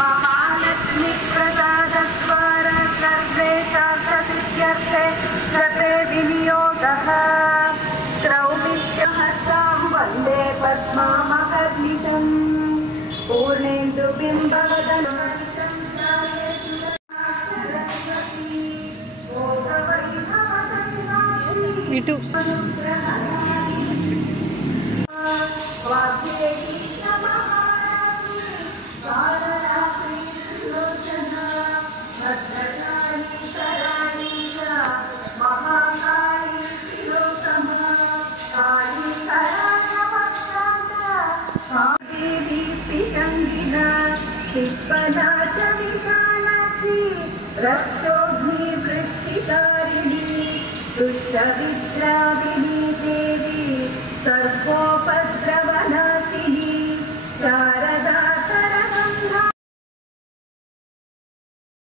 महालक्ष्मी प्रसादद्वारा सर्वे शास्त्रसिद्ध्यर्थे सर्वे विनियोगः त्रौविष्यहस्तां वन्दे पद्मामहर्निशम् पूर्णेन्दुबिम्बवदनं इटु दुष्टविद्राविणी देवी सर्वो